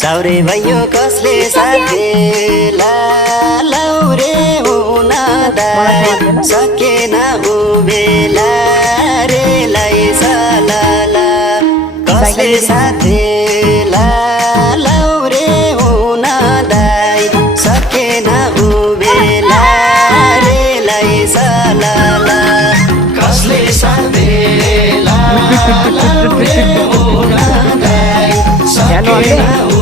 चाउरे भयो कसले साथे लाउरे हुन दाइ सकेन उबेला रे लाई सलाला कसले साथे लाउरे हुन दाइ सकेन उबेला रे लाई सलाला कसले साथे लाउरे हुन दाइ सकेन